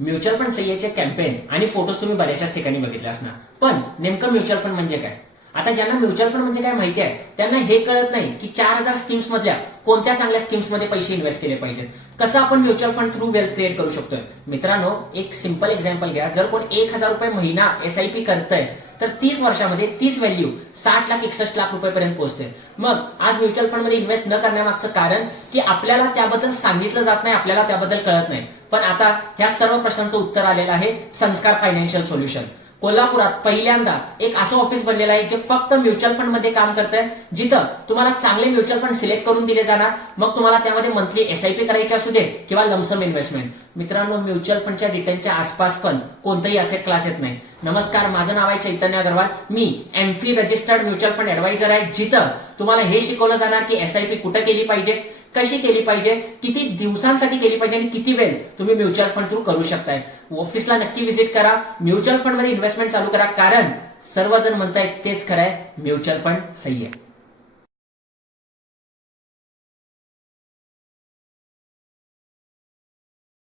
Mutual fund सह्याचे campaign आणि photos तुम्ही बऱ्याचशाच ठिकाणी बघितले असणार, पण नेमकं म्युच्युअल फंड म्हणजे काय? आता ज्यांना म्युच्युअल फंड म्हणजे काय माहिती आहे त्यांना हे कळत नाही की 4000 स्कीम्स मधल्या कोणत्या चांगल्या स्कीम्स मध्ये पैसे इन्व्हेस्ट केले पाहिजेत, कसं आपण mutual fund through wealth create करू शकतोय. मित्रांनो, एक सिंपल एक्झाम्पल घ्या. जर कोण 1000 रुपये महिना एसआयपी करतंय तर 30 वर्षामध्ये तीच व्हॅल्यू 60 लाख 61 लाख रुपयेपर्यंत पोहोचते. मग आज म्युच्युअल फंड मध्ये इन्व्हेस्ट न करण्यामागचं कारण की आपल्याला त्याबद्दल सांगितलं जात नाही, आपल्याला त्याबद्दल कळत नाही. पण आता ह्या सर्व प्रश्नांचं उत्तर आलेलं आहे संस्कार फायनान्शियल सोल्युशन. कोल्हापुरात पहिल्यांदा एक असं ऑफिस बनलेलं आहे जे फक्त म्युच्युअल फंड मध्ये काम करतंय, जिथं तुम्हाला चांगले म्युच्युअल फंड सिलेक्ट करून दिले जाणार. मग तुम्हाला त्यामध्ये मंथली एसआयपी करायची असू दे किंवा लमसम इन्व्हेस्टमेंट. मित्रांनो, म्युच्युअल फंडच्या डिटेलच्या आसपास पण कोणतंही असेट क्लास येत नाही. नमस्कार, माझं नाव आहे चैतन्य अग्रवाल. मी AMFI registered mutual fund adviser आहे, जिथं तुम्हाला हे शिकवलं जाणार की एसआयपी कुठं केली पाहिजे, कशी केली पाहिजे, किती दिवसांसाठी केली पाहिजे आणि किती वेळ तुम्ही म्युच्युअल फंड थ्रू करू शकताय. ऑफिसला नक्की व्हिजिट करा, म्युच्युअल फंड मध्ये इन्व्हेस्टमेंट चालू करा, कारण सर्वजण म्हणतायत तेच खरंय, म्युच्युअल फंड सही आहे.